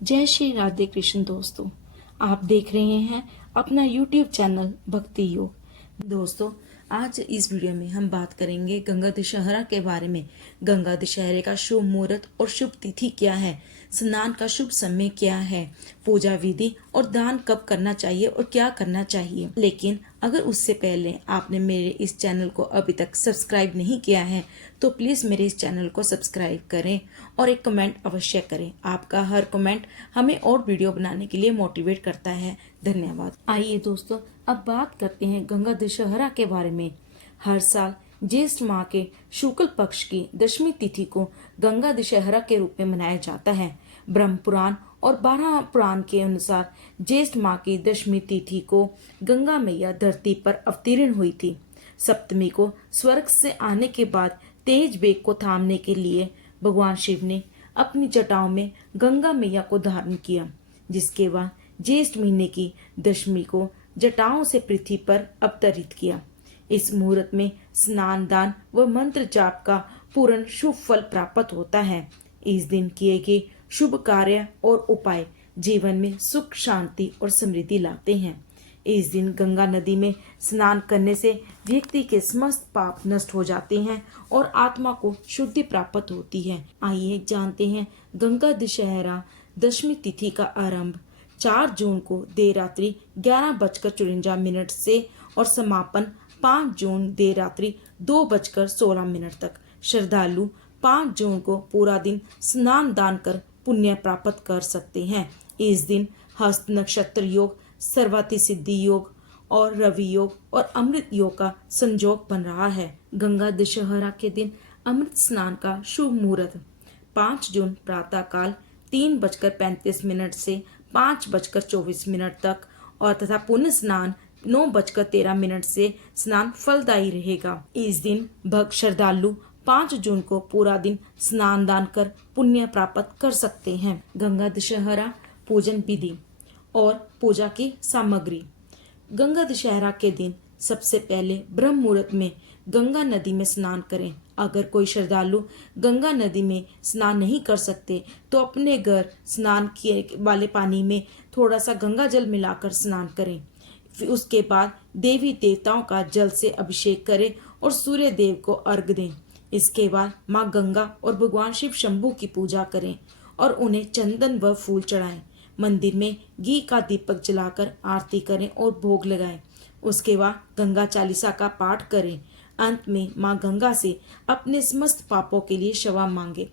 जय श्री राधे कृष्ण दोस्तों। आप देख रहे हैं अपना YouTube चैनल भक्ति योग। दोस्तों, आज इस वीडियो में हम बात करेंगे गंगा दशहरा के बारे में। गंगा दशहरे का शुभ मुहूर्त और शुभ तिथि क्या है, स्नान का शुभ समय क्या है, पूजा विधि और दान कब करना चाहिए और क्या करना चाहिए। लेकिन अगर उससे पहले आपने मेरे इस चैनल को अभी तक सब्सक्राइब नहीं किया है तो प्लीज़ मेरे इस चैनल को सब्सक्राइब करें और एक कमेंट अवश्य करें। आपका हर कमेंट हमें और वीडियो बनाने के लिए मोटिवेट करता है। धन्यवाद। आइए दोस्तों, अब बात करते हैं गंगा दशहरा के बारे में। हर साल ज्येष्ठ माह के शुक्ल पक्ष की दशमी तिथि को गंगा दशहरा के रूप में मनाया जाता है। ब्रह्म पुराण और 12 पुराण के अनुसार ज्येष्ठ माह की दशमी तिथि को गंगा मैया धरती पर अवतीर्ण हुई थी। सप्तमी को स्वर्ग से आने के बाद तेज बेग को थामने के लिए भगवान शिव ने अपनी जटाओं में गंगा मैया को धारण किया, जिसके बाद ज्येष्ठ महीने की दशमी को जटाओं से पृथ्वी पर अवतरित किया। इस मुहूर्त में स्नान, दान व मंत्र जाप का पूर्ण शुभ फल प्राप्त होता है। इस दिन किए गए शुभ कार्य और उपाय जीवन में सुख, शांति और समृद्धि लाते हैं। इस दिन गंगा नदी में स्नान करने से व्यक्ति के समस्त पाप नष्ट हो जाते हैं और आत्मा को शुद्धि प्राप्त होती है। आइए जानते हैं गंगा दशहरा दशमी तिथि का आरंभ 4 जून को देर रात्रि 11:54 से और समापन 5 जून देर रात्रि 2:16 तक। श्रद्धालु 5 जून को पूरा दिन स्नान दान कर पुण्य प्राप्त कर सकते हैं। इस दिन हस्त नक्षत्र योग, सर्वाति सिद्धि योग और रवि योग और अमृत योग का संयोग बन रहा है। गंगा दशहरा के दिन अमृत स्नान का शुभ मुहूर्त 5 जून प्रातः काल 3:35 से 5:24 तक और तथा पुण्य स्नान 9:13 से स्नान फलदायी रहेगा। इस दिन भक्त श्रद्धालु 5 जून को पूरा दिन स्नान दान कर पुण्य प्राप्त कर सकते हैं। गंगा दशहरा पूजन विधि और पूजा की सामग्री। गंगा दशहरा के दिन सबसे पहले ब्रह्म मुहूर्त में गंगा नदी में स्नान करें। अगर कोई श्रद्धालु गंगा नदी में स्नान नहीं कर सकते तो अपने घर स्नान किए वाले पानी में थोड़ा सा गंगा जल मिलाकर स्नान करें। फिर उसके बाद देवी देवताओं का जल से अभिषेक करें और सूर्य देव को अर्घ दें। इसके बाद माँ गंगा और भगवान शिव शंभू की पूजा करें और उन्हें चंदन व फूल चढ़ाएं। मंदिर में घी का दीपक जलाकर आरती करें और भोग लगाएं। उसके बाद गंगा चालीसा का पाठ करें। अंत में माँ गंगा से अपने समस्त पापों के लिए क्षमा मांगे।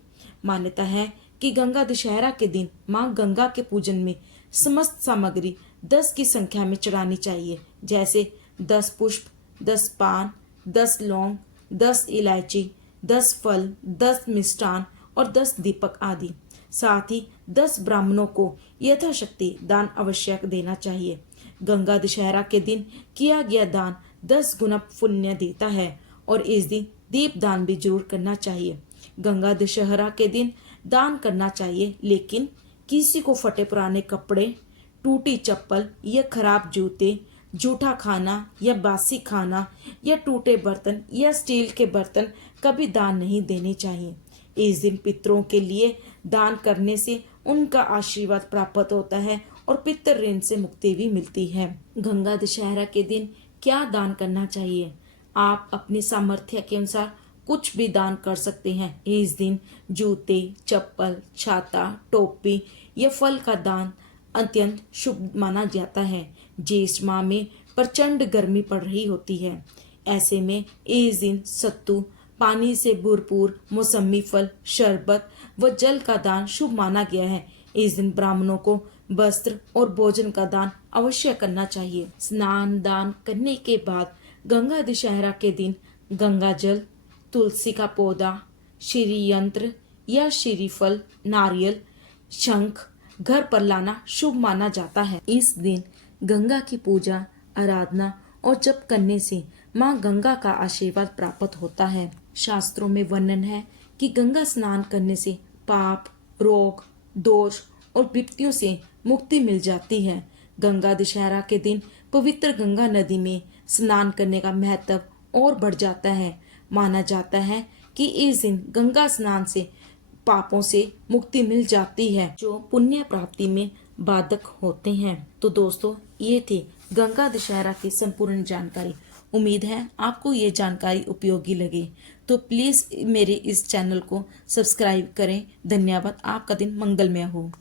मान्यता है कि गंगा दशहरा के दिन माँ गंगा के पूजन में समस्त सामग्री 10 की संख्या में चढ़ानी चाहिए, जैसे 10 पुष्प, 10 पान, 10 लौंग, 10 इलायची, 10 फल, 10 मिष्टान और 10 दीपक आदि। साथ ही 10 ब्राह्मणों को यथाशक्ति दान अवश्य देना चाहिए। गंगा दशहरा के दिन किया गया दान 10 गुना पुण्य देता है और इस दिन दीप दान भी जरूर करना चाहिए। गंगा दशहरा के दिन दान करना चाहिए, लेकिन किसी को फटे पुराने कपड़े, टूटी चप्पल या खराब जूते, जूठा खाना या बासी खाना या टूटे बर्तन या स्टील के बर्तन कभी दान नहीं देने चाहिए। इस दिन पितरों के लिए दान करने से उनका आशीर्वाद प्राप्त होता है और पितर ऋण से मुक्ति भी मिलती है। गंगा दशहरा के दिन क्या दान करना चाहिए? आप अपनी सामर्थ्य के अनुसार कुछ भी दान कर सकते हैं। इस दिन जूते, चप्पल, छाता, टोपी या फल का दान अत्यंत शुभ माना जाता है। ज्येष्ठ माह में प्रचंड गर्मी पड़ रही होती है। ऐसे में इस दिन सत्तू, पानी से भरपूर मौसमी फल, शरबत व जल का दान शुभ माना गया है। इस दिन ब्राह्मणों को वस्त्र और भोजन का दान अवश्य करना चाहिए। स्नान दान करने के बाद गंगा दशहरा के दिन गंगा जल, तुलसी का पौधा, श्री यंत्र या श्रीफल, नारियल, शंख घर पर लाना शुभ माना जाता है। इस दिन गंगा की पूजा, आराधना और जप करने से माँ गंगा का आशीर्वाद प्राप्त होता है। शास्त्रों में वर्णन है कि गंगा स्नान करने से पाप, रोग, दोष और विपत्तियों से मुक्ति मिल जाती है। गंगा दशहरा के दिन पवित्र गंगा नदी में स्नान करने का महत्व और बढ़ जाता है। माना जाता है कि इस दिन गंगा स्नान से पापों से मुक्ति मिल जाती है जो पुण्य प्राप्ति में बाधक होते हैं। तो दोस्तों, ये थी गंगा दशहरा की संपूर्ण जानकारी। उम्मीद है आपको ये जानकारी उपयोगी लगी। तो प्लीज़ मेरे इस चैनल को सब्सक्राइब करें। धन्यवाद। आपका दिन मंगलमय हो।